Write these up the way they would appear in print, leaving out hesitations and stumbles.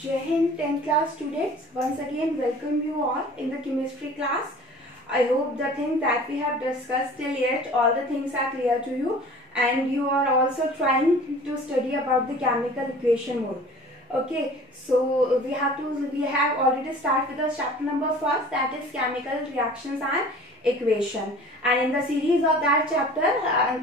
Jai Hind 10th class students, once again welcome you all in the chemistry class. I hope the things that we have discussed till yet, all the things are clear to you and you are also trying to study about the chemical equation more. Okay, so we have already started with the chapter number first, that is chemical reactions and equation. And in the series of that chapter,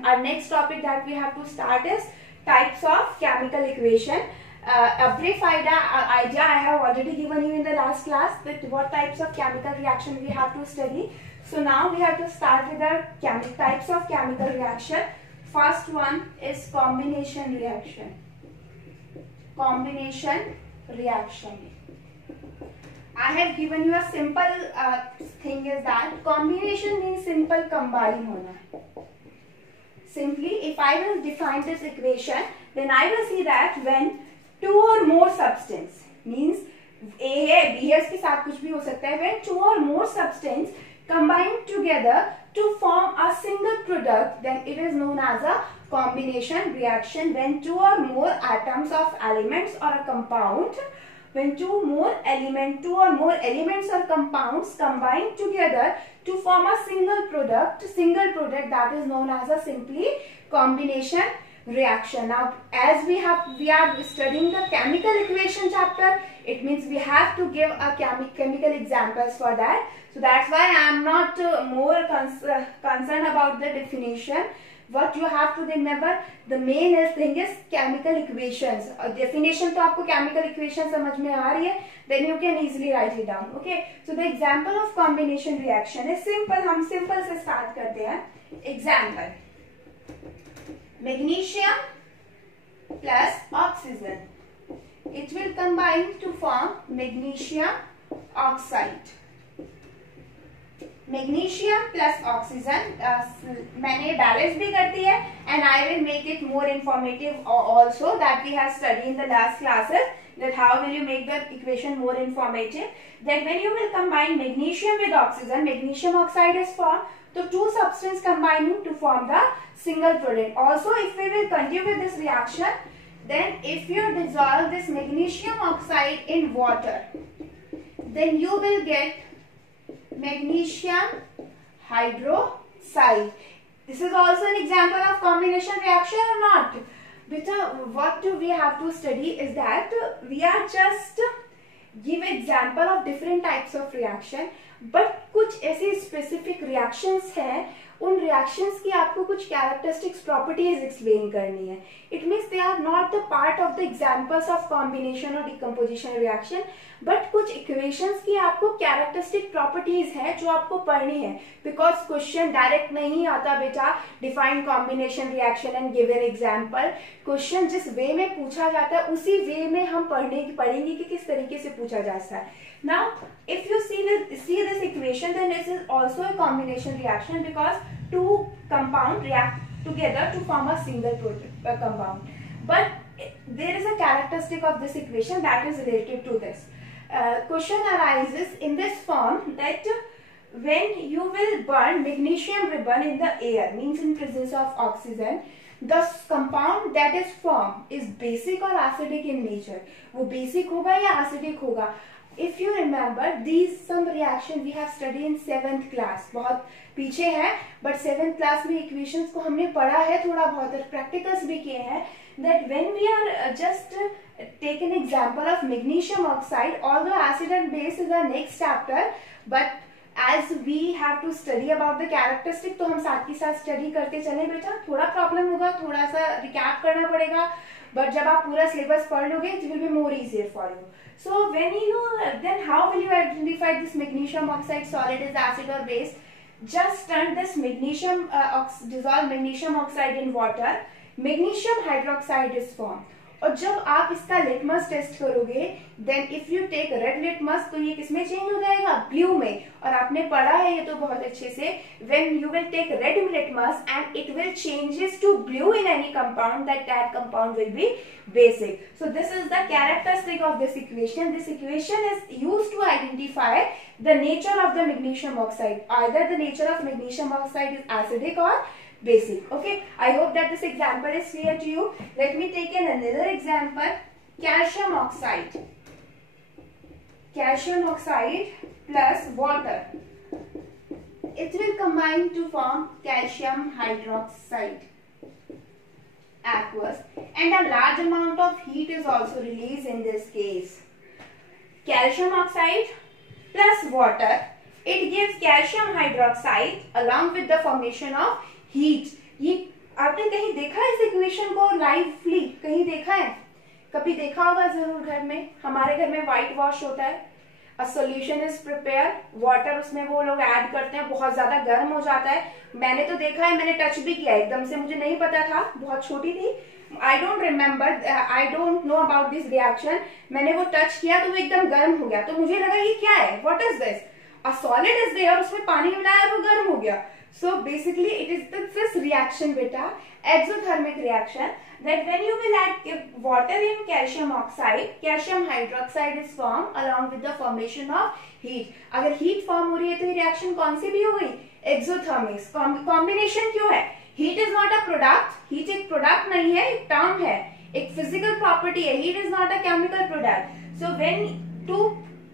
our next topic that we have to start is types of chemical equation. A brief idea I have already given you in the last class with what types of chemical reaction we have to study. So now we have to start with the types of chemical reaction. First one is combination reaction. Combination reaction. I have given you a simple thing is that combination means simple combine hona. Simply, if I will define this equation, then I will see that when two or more substance means A है B है उसके साथ कुछ भी हो सकता है, when two or more substance combine together to form a single product, then it is known as a combination reaction. When two or more atoms of elements or a compound, when two or more elements or compounds combine together to form a single product that is known as a simply combination reaction. Now as we are studying the chemical equation chapter, it means we have to give a chemical examples for that. So that's why I am not more concerned about the definition. What you have to remember, the main thing is chemical equations. Definition तो आपको chemical equation समझ में आ रही है, then you can easily write it down. Okay, so the example of combination reaction is simple. हम simple से start करते हैं. Example: magnesium plus oxygen. It will combine to form magnesium oxide. Magnesium plus oxygen मैंने बैलेंस भी कर दी है and I will make it more informative also, that we have studied in the last classes, that how will you make the equation more informative. Then when you will combine magnesium with oxygen, magnesium oxide is formed. So two substances combining to form the single product. Also, if we will continue with this reaction, then if you dissolve this magnesium oxide in water, then you will get magnesium hydroxide. This is also an example of combination reaction or not? But what we have to study is that we are just give example of different types of reaction, but कुछ ऐसी specific reactions हैं, उन reactions की आपको कुछ characteristics properties explain करनी है. It means they are not the part of the examples of combination or decomposition reaction, but कुछ equations की आपको characteristic properties है जो आपको पढ़नी है. Because question direct नहीं आता बेटा, define combination reaction and give an example. Question जिस way में पूछा जाता है उसी way में हम पढ़ेंगे कि किस तरीके से पूछा जाता है. Now, if you see this equation, then this is also a combination reaction because two compounds react together to form a single compound. But there is a characteristic of this equation that is related to this. Question arises in this form that when you will burn magnesium ribbon in the air, means in presence of oxygen, the compound that is formed is basic or acidic in nature. वो basic होगा या acidic होगा? If you remember, these some reaction we have studied in 7th class. बहुत पीछे है, but 7th class में equations को हमने पढ़ा है थोड़ा बहुत, practicals भी किए हैं. That when we are just take an example of magnesium oxide, although acid and base is our next chapter, but as we have to study about the characteristic, तो हम साथ के साथ study करते चले बेटा. थोड़ा problem होगा, थोड़ा सा recap करना पड़ेगा, but जब आप पूरा syllabus पढ़ लोगे, it will be more easier for you. So when you then how will you identify this magnesium oxide solid is acid or base? Just turn this magnesium dissolve magnesium oxide in water, magnesium hydroxide is formed. और जब आप इसका litmus test करोगे, then if you take red litmus, तो ये किसमें चेंज हो जाएगा? ब्लू में. और आपने पढ़ा है ये तो बहुत अच्छे से, when you will take red litmus and it will changes to blue in any compound, that compound will be basic. So this is the characteristic of this equation. This equation is used to identify the nature of the magnesium oxide. Either the nature of magnesium oxide is acidic or basic. Okay, I hope that this example is clear to you. Let me take another example. Calcium oxide. calcium oxide plus water, it will combine to form calcium hydroxide aqueous, and a large amount of heat is also released in this case. Calcium oxide plus water, it gives calcium hydroxide along with the formation of heat. ये आपने कहीं देखा है इस इक्वेशन को लाइवली? कहीं देखा है? कभी देखा होगा जरूर घर में. हमारे घर में व्हाइट वॉश होता है, a solution is prepare, water उसमें वो लोग ऐड करते हैं, बहुत ज्यादा गर्म हो जाता है. मैंने तो देखा है, मैंने टच भी किया, एकदम से मुझे नहीं पता था, बहुत छोटी थी, I don't remember, I don't know about this reaction. मैंने वो टच किया तो वो एकदम गर्म हो गया, तो मुझे लगा ये क्या है, what is this, a solid is there, उसमें पानी मिलाया और वो गर्म हो गया. So basically it is this reaction beta, exothermic reaction, that when you will add water in calcium oxide, calcium hydroxide is formed along with the formation of heat. अगर heat form हो रही है तो ये reaction कौन सी भी हो गई? Exothermic. Combination क्यों है? Heat is not a product. Heat एक product नहीं है, एक term है, एक physical property है. Heat is not a chemical product. So when two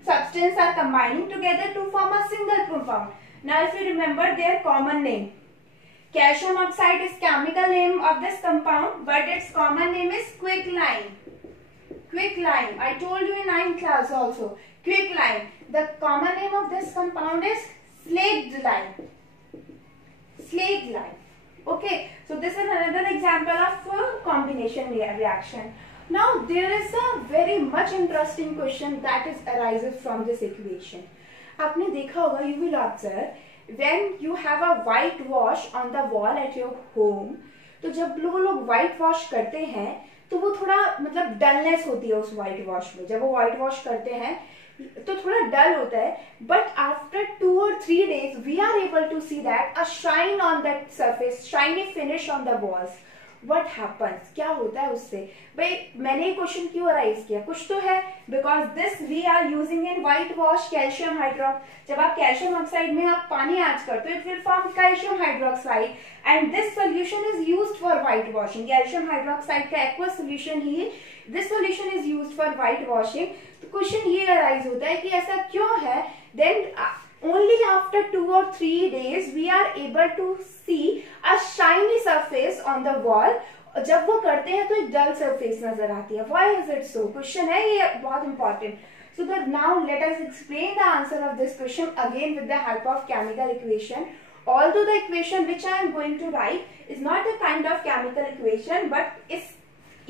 substances are combining together to form a single compound. Now if you remember their common name, calcium oxide is chemical name of this compound, but its common name is quicklime. Quicklime, I told you in 9th class also. Quicklime, the common name of this compound is slaked lime. Slaked lime. Okay, so this is another example of combination reaction. Now there is a very much interesting question that is arises from this equation. आपने देखा होगा, you will observe when you have a white wash on the wall at your home, तो जब लोग white wash करते हैं तो वो थोड़ा मतलब डलनेस होती है उस white wash में. जब वो white wash करते हैं तो थोड़ा डल होता है, but after 2 or 3 days we are able to see that a shine on that surface, shiny finish on the walls. What happens? क्या होता है उससे? भाई मैंने ये क्वेश्चन क्यों अराइज किया? कुछ तो है, because this we are using in white wash calcium hydroxide. जब आप कैल्शियम ऑक्साइड में आप पानी ऐड करते हो, it will form calcium hydroxide, and this solution is used for white washing. Calcium hydroxide का एक्वस सोल्यूशन ही this solution is used for white washing. तो क्वेश्चन ये अराइज होता है कि ऐसा क्यों है? देन only after 2 or 3 days we are able to see a shiny surface on the wall. जब वो करते हैं तो एक dull surface नजर आती है. Why is it so? Question है ये बहुत important. So that now let us explain the answer of this question again with the help of chemical equation. Although the equation which I am going to write is not a kind of chemical equation, but इस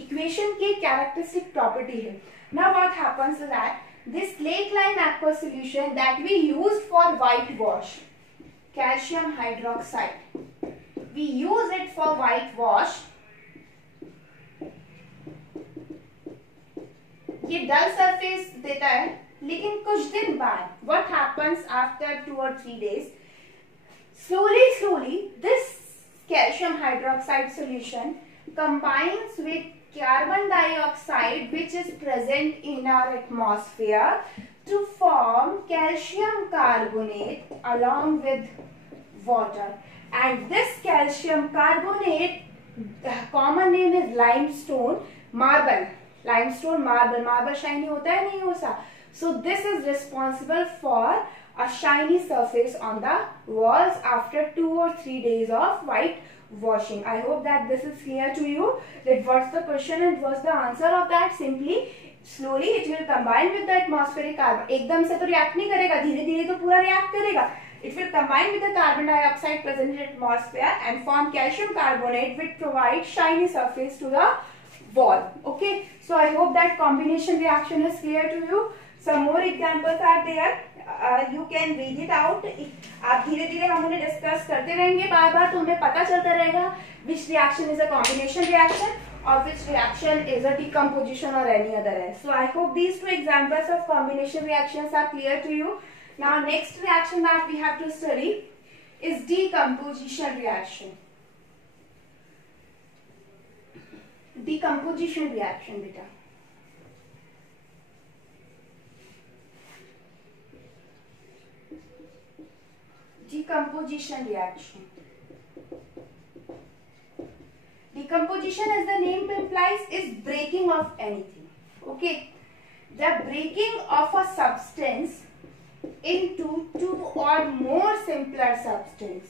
equation की characteristic property है. Now what happens is that this slaked lime aqueous solution that we used for whitewash, calcium hydroxide, we use it for whitewash. ये डल सरफेस देता है, लेकिन कुछ दिन बाद what happens after 2 or 3 days, slowly this calcium hydroxide solution combines with carbon dioxide which is present in our atmosphere to form calcium carbonate along with water, and this calcium carbonate, common name is limestone marble. Limestone marble shiny होता है नहीं होता. So this is responsible for a shiny surface on the walls after 2 or 3 days of white washing. I hope that this is clear to you, that what's the question and what's the answer of that. Simply slowly it will combine with the atmospheric carbon. एकदम से तो react नहीं करेगा, धीरे धीरे तो पूरा react करेगा. It will combine with the carbon dioxide present in atmosphere and form calcium carbonate which provides shiny surface to the wall. Okay, so I hope that combination reaction is clear to you. Some more examples are there. You can read it out. आप धीरे धीरे हम उन्हें डिस्कस करते रहेंगे बार बार, तो हमें पता चलता रहेगा which reaction is a combination reaction or which reaction is a decomposition or any other. So I hope these 2 examples of combination reactions are clear to you. Now next reaction that we have to study is decomposition reaction. Decomposition reaction beta. Decomposition reaction. Decomposition, as the name implies, is breaking of anything. Okay. the breaking of a substance into two or more simpler substance.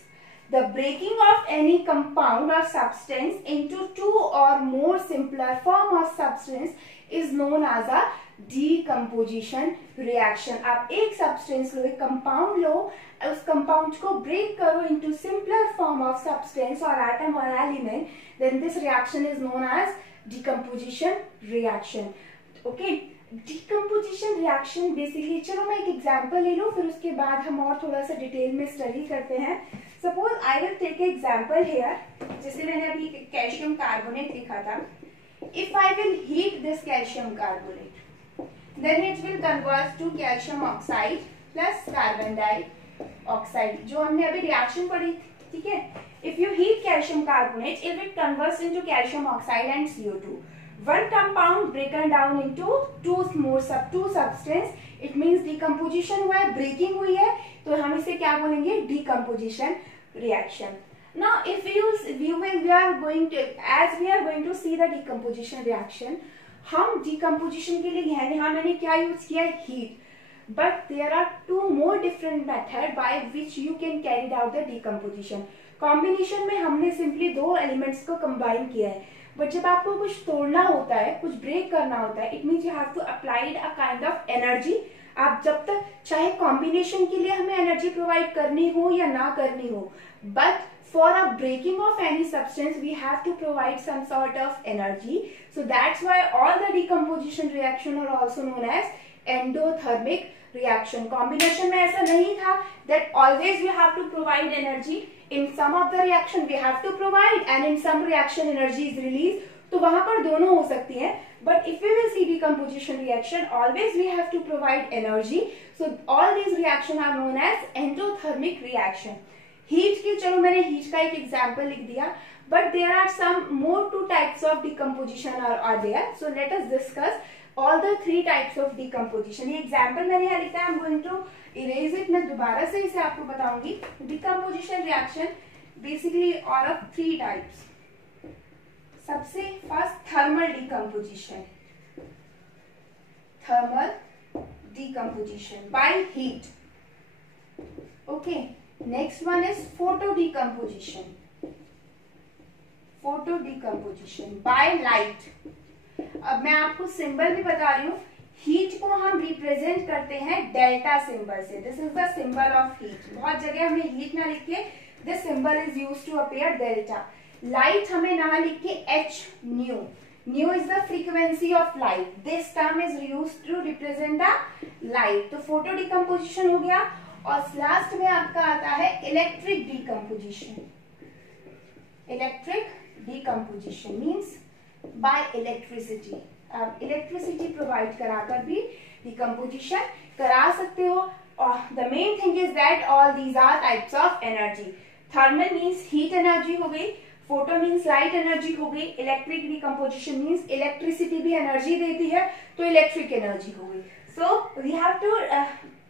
The breaking of any compound or substance into two or more simpler form of substance is known as a decomposition reaction. आप एक substance लो, एक compound लो, उस compound को break करो into simpler form of substance or atom or element, then this reaction is known as decomposition reaction. Okay, decomposition reaction basically, चलो मैं एक example ले लूँ, फिर उसके बाद हम और थोड़ा सा डिटेल में स्टडी करते हैं. Suppose I will take an example here, जैसे मैंने अभी कैल्शियम कार्बोनेट लिखा था. If I will heat this calcium carbonate, then it will convert to calcium oxide plus carbon dioxide, जो हमने अभी रिएक्शन पढ़ी, ठीक है. If you heat calcium carbonate, it will convert into calcium oxide and CO2. One compound broken down into two substance. It means decomposition हुआ है, breaking हुई है, तो हम इसे क्या बोलेंगे? Decomposition reaction. Now, if we are going to see the decomposition reaction, हम decomposition के लिए यहाँ मैंने क्या यूज किया है? Heat. But there are two more different methods by which you can carry out the decomposition. Combination में हमने simply दो elements को combine किया है. बट जब आपको कुछ तोड़ना होता है, कुछ ब्रेक करना होता है, it means you have to applied a kind of energy. आप जब तक चाहे कॉम्बिनेशन के लिए हमें एनर्जी प्रोवाइड करनी हो या ना करनी हो, but for a breaking of any substance we have to provide some sort of energy. So that's why all the decomposition reaction are also known as endothermic reaction. Combination में ऐसा नहीं था that always we have to provide energy. In some of the reaction we have to provide and in some reaction energy is released. तो वहां पर दोनों हो सकती हैं. But if we will see decomposition reaction, always we have to provide energy. So all these reaction are known as endothermic reaction. Heat की, चलो मैंने heat का एक example लिख दिया. But there are some more two types of decomposition are there. So let us discuss all the three types of decomposition. ये example मैंने यहाँ लिखा है. I'm going to erase it. मैं दोबारा से इसे आपको बताऊंगी. Decomposition reaction basically are of three types. सबसे first thermal decomposition. Thermal decomposition by heat. Okay. Next one is photo decomposition. Photo decomposition by light. अब मैं आपको सिंबल भी बता रही हूँ. हीट को हम रिप्रेजेंट करते हैं डेल्टा सिंबल से. This is the symbol of heat. बहुत जगह हमें हीट ना लिख के this symbol is used to appear delta. Light हमें ना लिख के H nu. Nu is the frequency of light. This term is used to represent the light. तो फोटो डिकम्पोजिशन हो गया. और लास्ट में आपका आता है electric decomposition. Electric decomposition means by electricity. आप इलेक्ट्रिसिटी प्रोवाइड कराकर भी डिकम्पोजिशन करा सकते हो. और the main thing is that all these are types of energy. Thermal means heat energy हो गई, फोटो मीन्स लाइट एनर्जी हो गई, इलेक्ट्रिक डिकम्पोजिशन मीन्स इलेक्ट्रिसिटी भी एनर्जी देती है, तो इलेक्ट्रिक एनर्जी हो गई. सो वी हैव टू,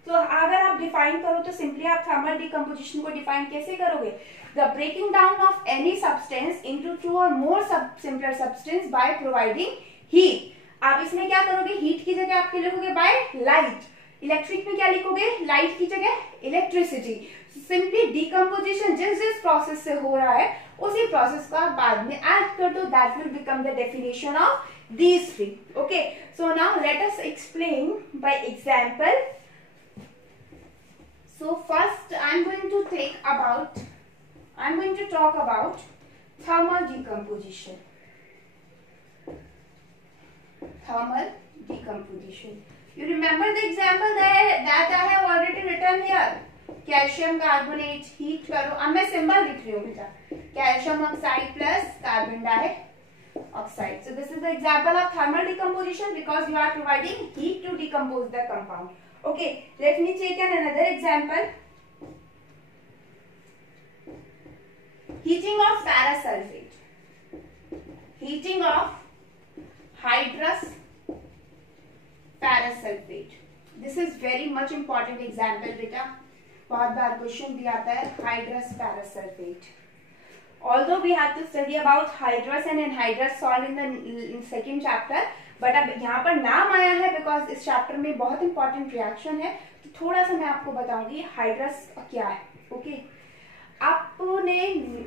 तो अगर आप डिफाइन करो तो सिंपली आप थर्मल डिकम्पोजिशन को डिफाइन कैसे करोगे? The breaking down of any substance into two or more simpler substance by providing heat. आप इसमें क्या करोगे? हीट की जगह आपके लिखोगे बाय लाइट. इलेक्ट्रिक में क्या लिखोगे? लाइट की जगह इलेक्ट्रिसिटी. सिंपली डिकम्पोजिशन जिस जिस प्रोसेस से हो रहा है उसी प्रोसेस को आप बाद में ऐड कर दो. That will become the definition of these three. Okay, so now let us explain by example. So first I'm going to talk about thermal decomposition. Thermal decomposition. You remember the example that I have already written here. Calcium carbonate heat करो. अब मैं symbol लिख रही हूँ बेटा. Calcium oxide plus carbon dioxide. So this is the example of thermal decomposition because you are providing heat to decompose the compound. Okay, let me take another example. Heating of parasulfate. Heating of hydrous parasulfate. This is very much important example बेटा. बहुत बार क्वेश्चन भी आता है hydrous parasulfate. Although we have to study about hydrous and anhydrous salt in the second chapter, but अब यहाँ पर नाम आया है बिकॉज इस चैप्टर में बहुत इंपॉर्टेंट रिएक्शन है, तो थोड़ा सा मैं आपको बताऊंगी हाइड्रस क्या है। ओके, आपने,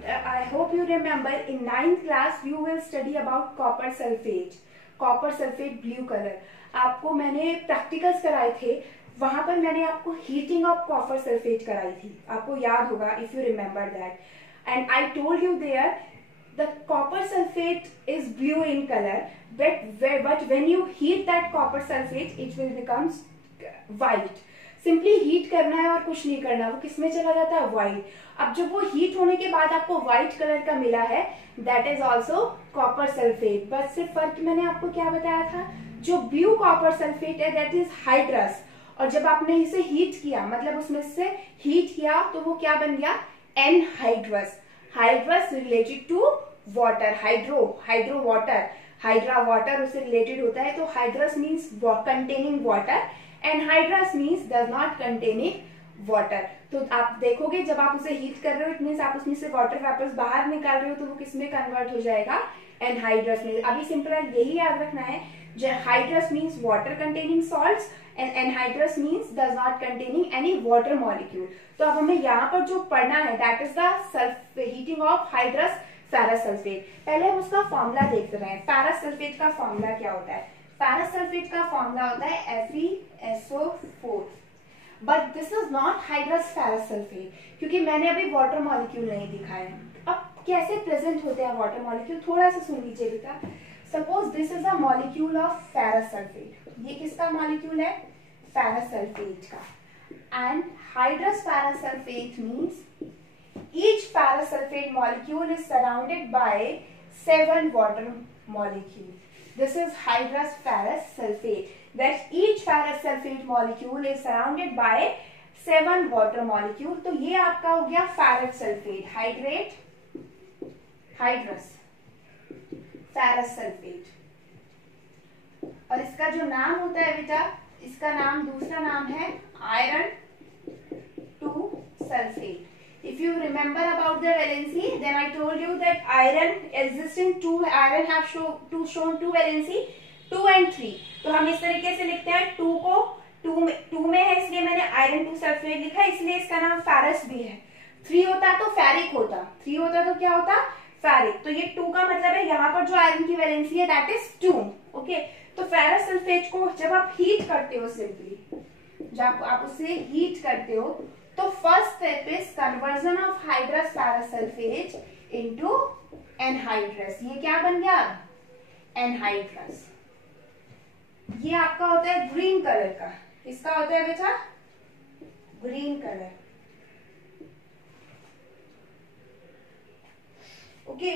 I hope you remember, in 9th class you will study about copper sulphate blue colour. आपको मैंने प्रैक्टिकल्स कराए थे, वहां पर मैंने आपको हीटिंग ऑफ कॉपर सल्फेट कराई थी, आपको याद होगा if you remember that. And I told you there the copper sulphate is blue in colour, but when you heat that copper sulfate it will become white। Simply heat करना है और कुछ नहीं करना, वो किसमें चला जाता है, व्हाइट। अब जब वो हीट होने के बाद आपको व्हाइट कलर का मिला है, that is also copper sulphate. बस सिर्फ फर्क मैंने आपको क्या बताया था, जो ब्लू कॉपर सल्फेट है दैट इज हाइड्रस, और जब आपने इसे हीट किया, मतलब उसमें से हीट किया, तो वो क्या बन गया, anhydrous. Hydrous related to water, hydro water, hydra water उससे रिलेटेड होता है, तो hydrous means containing water, anhydrous means does not containing water. तो आप देखोगे जब आप उसे हीट कर रहे हो, इट मीन्स आप उसमें से वाटर वेपर्स बाहर निकाल रहे हो, तो वो किसमें कन्वर्ट हो जाएगा, एनहाइड्रस में। अभी सिंपल यही याद रखना है, hydrous means water containing salts and anhydrous means does not containing any water molecule. तो अब हमें यहाँ पर जो पढ़ना है that is the heating of hydrous ferrous sulphate. पहले हम उसका फॉर्मूला देख रहे हैं, फेरस सल्फेट का फॉर्मूला क्या होता है। फेरस सल्फेट का फॉर्मूला होता है FeSO4, but this is not hydrous ferrous sulphate, क्योंकि मैंने अभी वाटर मॉलिक्यूल नहीं दिखाया। अब कैसे प्रेजेंट होते हैं वाटर मॉलिक्यूल, थोड़ा सा सुन लीजिए बेटा। Suppose this is a molecule of ferrous sulphate, ये किसका मॉलिक्यूल है, फेरस सल्फेट का। And hydrous ferrous sulphate means each ferrous sulfate molecule is surrounded by 7 water molecules. This is hydrous ferrous sulfate, that each ferrous sulfate molecule is surrounded by 7 water molecule। तो ये आपका हो गया ferrous sulfate, hydrous ferrous sulphate. और इसका जो नाम होता है बेटा, इसका नाम, दूसरा नाम है आयरन 2 sulphate. If you remember about the valency, then I told you that iron existing iron have shown two valency 2 and 3। तो हम इस तरीके से लिखते हैं, 2 को 2 में है इसलिए मैंने आयरन 2 सल्फेट लिखा, इसलिए इसका नाम फेरस भी है। 3 होता तो फेरिक होता, 3 होता तो क्या होता, फेरिक। तो ये 2 का मतलब है यहाँ पर जो आयरन की वैलेंसी है दैट इज 2। ओके, तो फेरस सल्फेट को जब आप हीट करते हो, सिंपली जब आप उसे हीट करते हो, तो first step is conversion of hydrous ferrous sulphate into anhydrous. ये क्या बन गया, एनहाइड्रस। ये आपका होता है ग्रीन कलर का, इसका होता है बेटा green colour. Okay,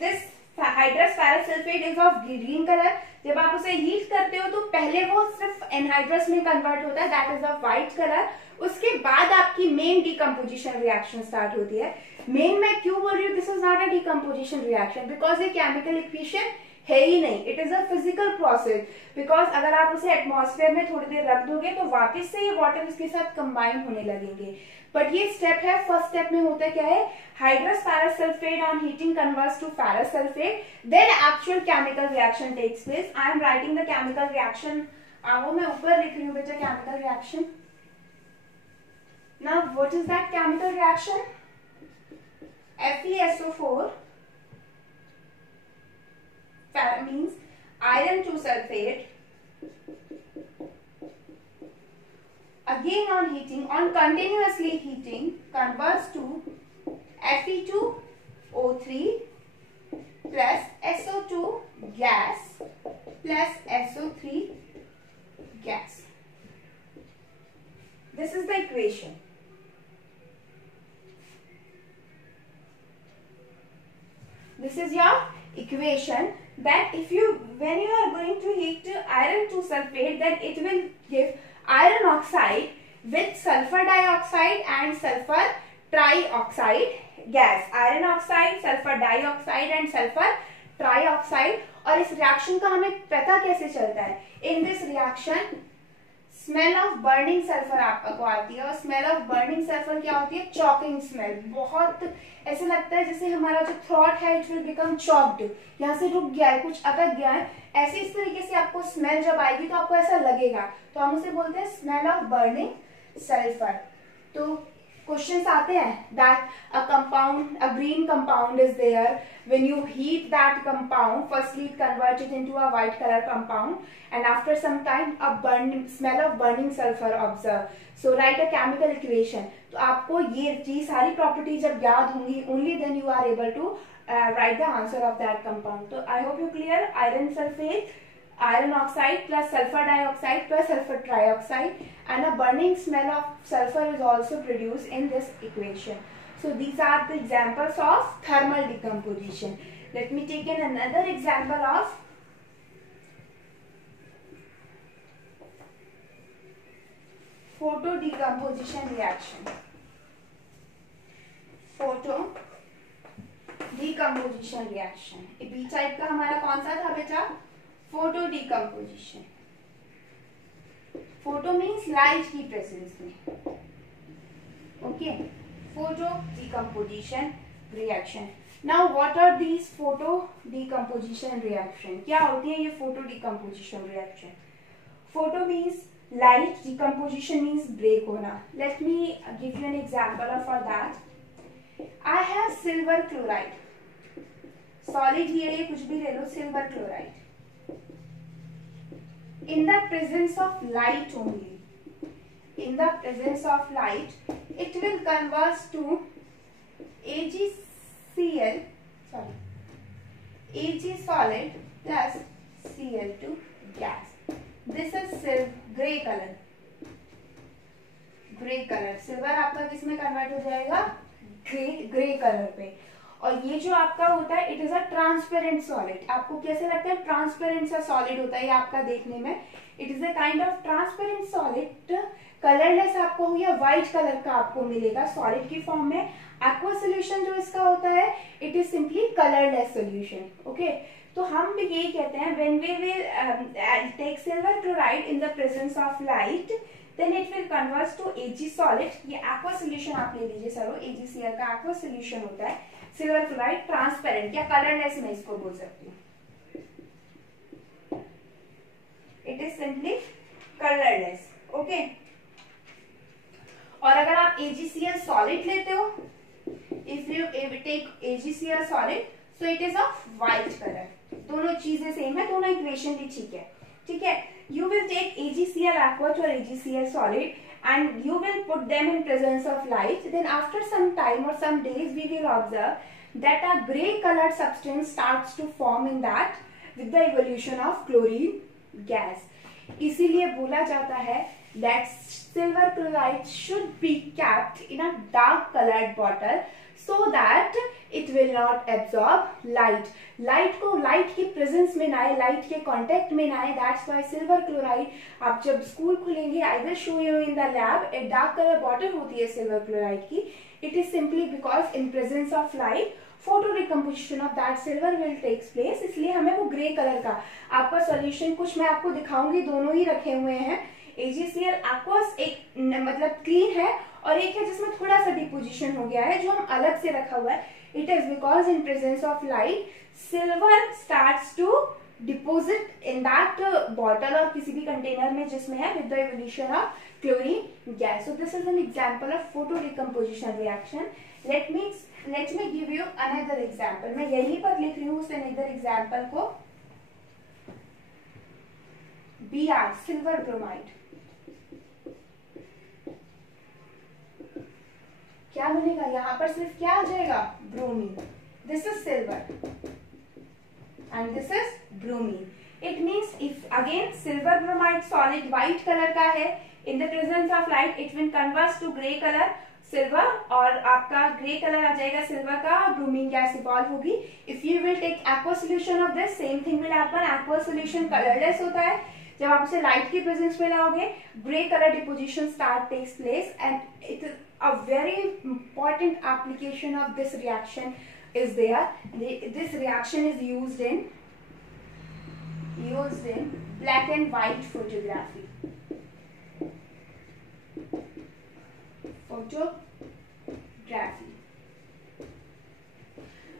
this hydrous ferrous sulphate is of green colour. जब आप उसे हीट करते हो तो पहले वो सिर्फ एनहाइड्रस में कन्वर्ट होता है, that is of white colour. उसके बाद आपकी मेन डिकम्पोजिशन रिएक्शन स्टार्ट होती है। मेन मैं क्यों बोल रही हूँ, this is not a decomposition reaction, because ये केमिकल इक्वेशन है ही नहीं, it is a physical process. Because अगर आप उसे एटमॉस्फेयर में थोड़ी देर रख दोगे तो वापस से ये वाटर इसके साथ कंबाइन होने लगेंगे। बट ये स्टेप है, फर्स्ट स्टेप में होता क्या है, hydrous ferrous sulphate on heating converts to ferrous sulphate, then actual chemical reaction takes place. I am writing the chemical reaction, वो मैं ऊपर लिख रही हूँ बेटा chemical reaction. Now what is that chemical reaction? FeSO4 means iron 2 sulfate, again on heating, on continuously heating, converts to Fe2O3 plus SO2 gas plus SO3 gas. This is the equation. This is your equation that if you, when you are going to heat iron 2 sulfate, then it will give iron oxide with sulfur dioxide and sulfur trioxide gas. Iron oxide, sulfur dioxide and sulfur trioxide। और इस रिएक्शन का हमें पता कैसे चलता है, in this reaction smell of burning sulphur आपको आती है, और स्मेल ऑफ बर्निंग सल्फर क्या होती है? Choking smell. बहुत ऐसे लगता है जैसे हमारा जो थ्रॉट है इट विल बिकम चॉक्ड, यहाँ से रुक गया है, कुछ अटक गया है, ऐसे इस तरीके से आपको स्मेल जब आएगी तो आपको ऐसा लगेगा, तो हम उसे बोलते हैं स्मेल ऑफ बर्निंग सल्फर। तो क्वेश्चंस आते हैं that a green compound is there. When you heat that compound, firstly it converted into a white color compound, and after some time a smell of burning sulfur observed. So write a chemical equation. तो आपको ये सारी प्रॉपर्टी जब याद होंगी, only then you are able to write the answer of that compound. So I hope you clear. Iron sulfate, iron oxide plus sulfur dioxide plus sulfur trioxide, and a burning smell of sulfur is also produced in this equation. So these are the examples of thermal decomposition. Let me take another example of photo decomposition reaction. Photo decomposition reaction. B type का हमारा कौन सा था बेटा? Photo decomposition. Photo means light की presence में, okay. Photo decomposition reaction. Now what are these photo decomposition reaction? क्या होती है ये photo decomposition reaction? Photo means light, decomposition means break होना। Let me give you an example for that. I have silver chloride, solid ये कुछ भी ले लो, silver chloride. In the presence of light only, in the presence of light, it will convert to AgCl, Ag solid plus Cl2 gas. This is gray color. Grey colour, silver आपका किस में convert हो जाएगा? Grey colour पे। और ये जो आपका होता है it is a transparent solid. आपको कैसे लगता है? ट्रांसपेरेंट सा सॉलिड होता है ये आपका देखने में। It is a kind of transparent solid, colourless आपको हो या व्हाइट कलर का आपको मिलेगा सॉलिड की फॉर्म में। एक्वा सोल्यूशन जो इसका होता है it is simply colourless solution, okay. तो हम भी यही कहते हैं when we will take silver chloride in the presence of light, then it will convert to Ag solid. ये एक्वा सोल्यूशन आप ले लीजिए सर, AgCl का एक्वा सोल्यूशन होता है। सिल्वर क्लोराइड ट्रांसपेरेंट या कलरलेस में इसको बोल सकती हूँ, it is simply colourless, okay. और अगर आप AgCl सॉलिड लेते हो, if you take AgCl solid so it is of white colour. दोनों चीजें सेम है, दोनों इक्वेशन भी ठीक है, ठीक है। You will take AgCl aqueous or AgCl solid and you will put them in presence of light. Then after some time or some days we will observe that a gray colored substance starts to form in that with the evolution of chlorine gas. इसीलिए बोला जाता है that silver chloride should be kept in a dark colored bottle so that it will not absorb light. Light को लाइट की presence में ना आए, लाइट के कांटेक्ट में ना आए। दैट्स व्हाई सिल्वर क्लोराइड, आप जब स्कूल खुलेंगे I will show you in the lab, एक डार्क कलर बॉटल होती है सिल्वर क्लोराइड की। It is simply because in presence of light photo decomposition of that silver will takes place, इसलिए हमें वो ग्रे कलर का आपका सॉल्यूशन कुछ मैं आपको दिखाऊंगी, दोनों ही रखे हुए हैं। AgCl aqueous एक मतलब क्लीन है और एक है जिसमें थोड़ा सा डिपोजिशन हो गया है जो हम अलग से रखा हुआ है। It is because in presence of light silver starts to deposit in that bottle और किसी भी कंटेनर में जिसमें है with the evolution of chlorine gas. So this is an example of photo decomposition reaction. Let me give you another example. मैं यहीं पर लिख रही हूँ उस अनदर एग्जांपल को। Br सिल्वर ब्रोमाइड, क्या बनेगा यहाँ पर? सिर्फ क्या आ जाएगा? Bromine. This is silver and this is bromine. It means if again silver bromide solid white colour का है, in the presence of light it will convert to grey colour silver, और आपका ग्रे कलर आ जाएगा silver का, bromine gas evolve होगी। If you will take aqua solution of this, same thing will happen. Aqua solution colourless होता है, जब आप उसे लाइट की प्रेजेंस में लाओगे grey colour deposition start takes place, and it is a very important application of this reaction is there. This reaction is used in black and white photography. Photography.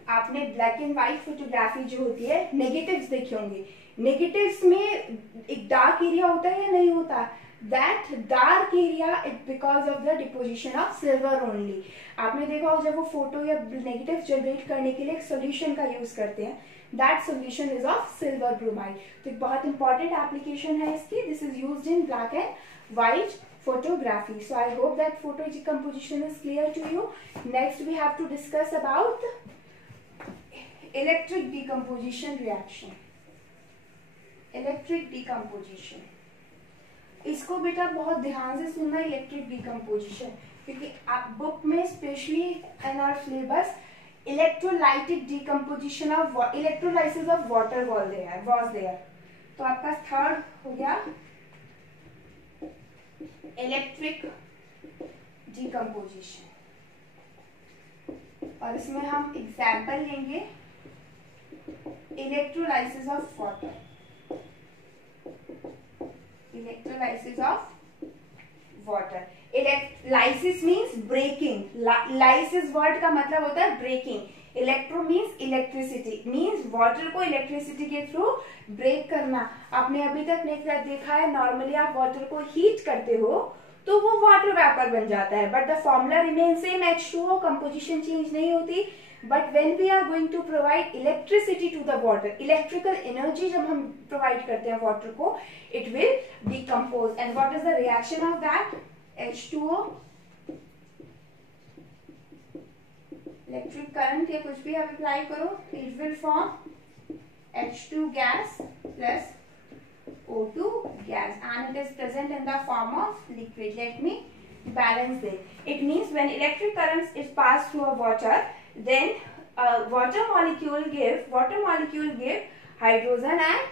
आपने black and white photography जो होती है नेगेटिव्स देखे होंगे। नेगेटिव्स में एक dark area होता है या नहीं होता? That dark area it because of the deposition of silver only. आपने देखा हो जब वो फोटो या नेगेटिव जनरेट करने के लिए एक सोल्यूशन का यूज करते हैं, that solution is of silver bromide. तो एक बहुत इंपॉर्टेंट एप्लीकेशन है इसकी। This is used in black and white photography. So I hope that photo decomposition is clear to you. Next we have to discuss about electric decomposition reaction. Electric decomposition, इसको बेटा बहुत ध्यान से सुनना, electric decomposition, क्योंकि आप book में specially in our syllabus electrolytic decomposition of electrolysis of water was there. तो आपका थर्ड हो गया इलेक्ट्रिक डिकम्पोजिशन, और इसमें हम एग्जाम्पल लेंगे electrolysis of water. Electrolysis of water, lysis means breaking. Lysis word का मतलब होता है breaking. Electro means electricity, means water को इलेक्ट्रिसिटी के थ्रू ब्रेक करना। आपने अभी तक देखा है नॉर्मली आप वाटर को हीट करते हो तो वो वाटर वेपर बन जाता है, but the formula remain same H2O, composition change नहीं होती। But when we are going to provide electricity to the water, electrical energy जब हम प्रोवाइड करते हैं वाटर को, it will decompose. And what is the reaction of that? H2O, electric current या कुछ भी आप अप्लाई करो, it will form H2 gas plus O2 gas, and it is present in the form of liquid. Let me balance this. It means when electric current is passed through a water, then water molecule give hydrogen and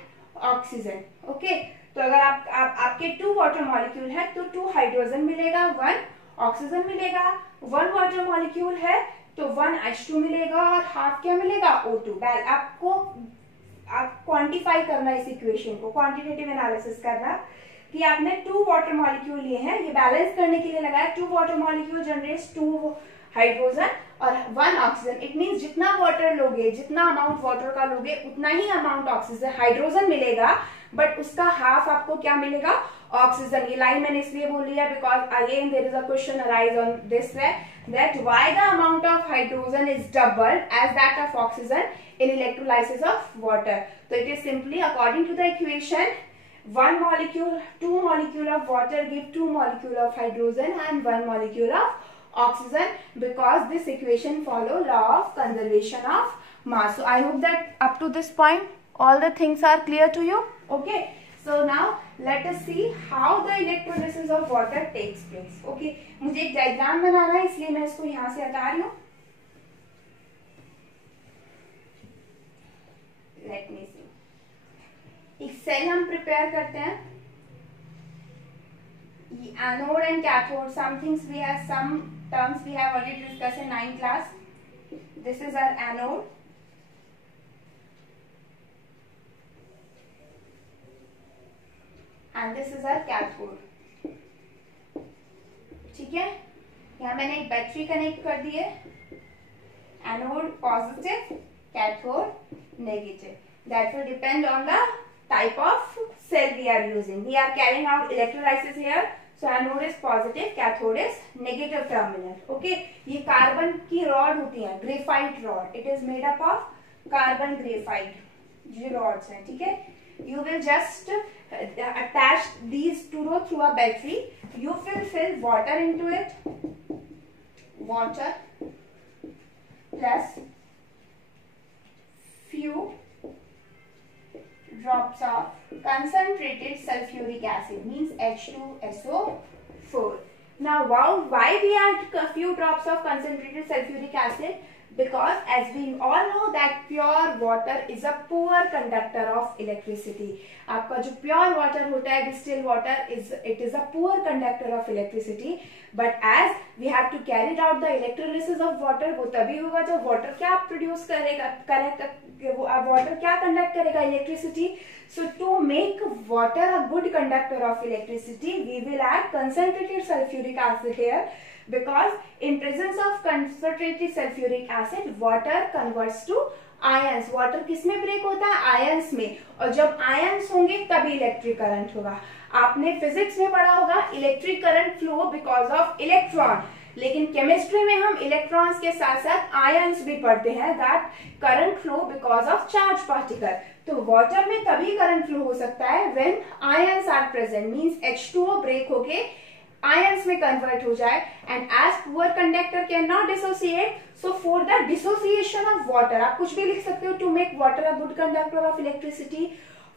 oxygen. Okay, तो अगर आपके 2 water molecule है तो 2 हाइड्रोजन मिलेगा, 1 ऑक्सीजन मिलेगा। 1 water molecule है तो 1 H2 मिलेगा और हाफ क्या मिलेगा? O2। आपको क्वांटिफाई करना इस इक्वेशन को, क्वांटिटेटिव एनालिसिस करना कि आपने 2 वाटर मॉलिक्यूल लिए हैं, ये बैलेंस करने के लिए लगाया। 2 वाटर मॉलिक्यूल जनरेट्स 2 हाइड्रोजन और 1 ऑक्सीजन। इट मींस जितना वाटर लोगे, जितना अमाउंट वाटर का लोगे, उतना ही अमाउंट ऑक्सीजन हाइड्रोजन मिलेगा, बट उसका हाफ आपको क्या मिलेगा? ऑक्सीजन। ये लाइन मैंने इसलिए बोली है because again there is a question arise on this way that why the amount of hydrogen is doubled as that of oxygen in electrolysis of water. So it is simply according to the equation 2 molecule of water give 2 molecule of hydrogen and 1 molecule of oxygen, because this equation follow law of conservation of mass. So I hope that up to this point all the things are clear to you. Okay, so now let us see how the electrolysis of water takes place. Okay, मुझे एक डायग्राम बनाना है इसलिए मैं इसको यहाँ से हटा रही हूँ। Let me see. एक सेल हम प्रिपेयर करते हैं। Anode and cathode, some things we have, some terms we have already discussed in 9th class. This is our anode. And this is our cathode. ठीक है, यहाँ मैंने एक बैटरी कनेक्ट कर दी है। Anode positive, cathode negative. That will depend on the type of cell we are using. We are carrying out electrolysis here. So anode is positive, cathode is negative terminal. Okay, ये कार्बन की रॉड होती है, graphite rod. It is made up of carbon graphite, ये रॉड्स हैं. ठीक है, you will just attach these two rows through a battery. You will fill water into it, water plus few drops of concentrated sulfuric acid, means H2SO4. Now why we add a few drops of concentrated sulfuric acid? Because as we all know that pure water is a poor conductor of electricity. आपका जो pure water होता है, distilled water, it is a poor conductor of electricity. But as we have to carry out the electrolysis of water, वो तभी होगा जब water क्या produce करेगा, water क्या conduct करेगा? Electricity. So to make water a good conductor of electricity, we will add concentrated sulfuric acid here, because in presence of concentrated sulfuric acid, water converts to ions. Water किस में ब्रेक होता है? आयंस में. और जब आयंस होंगे तभी इलेक्ट्रिक करंट होगा. आपने फिजिक्स में पढ़ा होगा electric current flow because of electron, लेकिन केमिस्ट्री में हम इलेक्ट्रॉन्स के साथ साथ आयंस भी पढ़ते हैं, that current flow because of charge particle. तो वाटर में तभी करंट फ्लो हो सकता है when ions are present, means H2O break होके आयंस में कन्वर्ट हो जाए. And as poor conductor can not dissociate, so for the dissociation of water, आप कुछ भी लिख सकते हो, to make water a good conductor of electricity,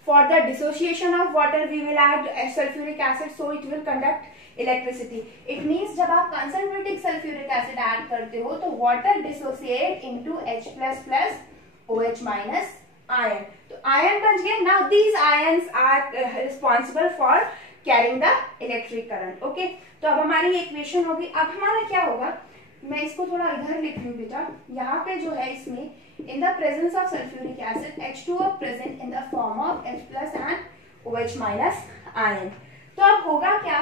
for the dissociation of water we will add sulfuric acid, so it will conduct electricity. It means जब आप concentrated sulfuric acid add करते हो तो water dissociate into H++ OH- ion. तो ion बन गया. Now these ions are responsible for carrying the electric current. Okay, तो अब हमारी इक्वेशन होगी. अब हमारा क्या होगा, मैं इसको थोड़ा इधर लिख लूं बेटा. यहाँ पे जो है इसमें in the presence of sulfuric acid, H2O present in the form of H+ and OH- ion. तो अब होगा क्या,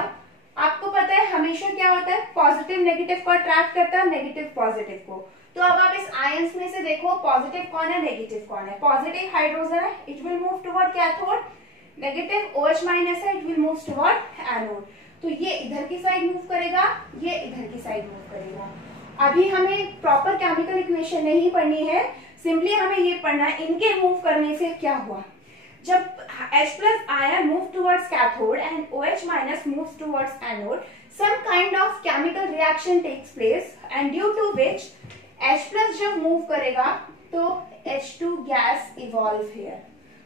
आपको पता है हमेशा क्या होता है, पॉजिटिव नेगेटिव को अट्रैक्ट करता है, नेगेटिव पॉजिटिव को. तो अब आप इस आयंस में से देखो पॉजिटिव कौन है, नेगेटिव कौन है. पॉजिटिव हाइड्रोजन है, it will move toward cathode. Negative OH- है, it will move toward anode. तो ये इधर की साइड मूव करेगा, ये इधर की साइड मूव करेगा. अभी हमें प्रॉपर केमिकल इक्वेशन नहीं पढ़नी है, सिंपली हमें ये पढ़ना है इनके मूव करने से क्या हुआ. जब H+ ion move towards cathode and OH- moves towards anode, some kind of chemical reaction takes place, and due to which H+ जब मूव करेगा तो H2 गैस इवॉल्व here.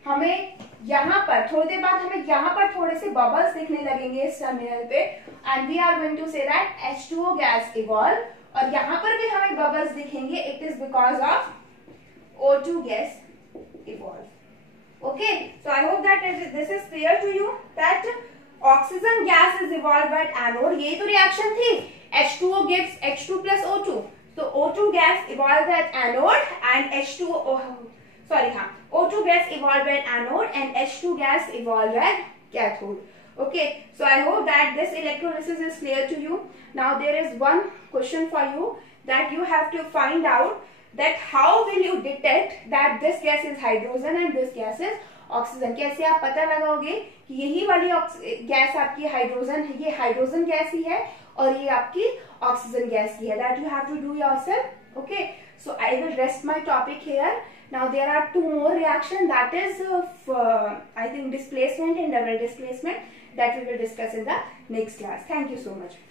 हमें यहाँ पर थोड़ी देर बाद हमें यहाँ पर थोड़े से बबल्स दिखने लगेंगे इस टर्मिनल पे, and we are going to say that H2O gas evolve. और यहाँ पर भी हमें बबल्स दिखेंगे, it is because of O2 gas evolve. Okay, so I hope that this is clear to you that oxygen gas is evolved at anode. ये तो reaction थी, H2O gives H2 plus O2. So O2 gas evolved at anode and O2 gas evolved at anode and H2 gas evolved at cathode. Okay, so I hope that this electrolysis is clear to you. Now there is one question for you that you have to find out that how will you detect that this gas is hydrogen and this gas is oxygen. कैसे आप पता लगाओगे कि यही वाली गैस आपकी हाइड्रोजन है, ये हाइड्रोजन गैस ही है और ये आपकी ऑक्सीजन गैस ही है. That you have to do yourself. Okay, so I will rest my topic here. Now there are two more reactions, that is I think displacement and double displacement, that we will discuss in the next class. Thank you so much.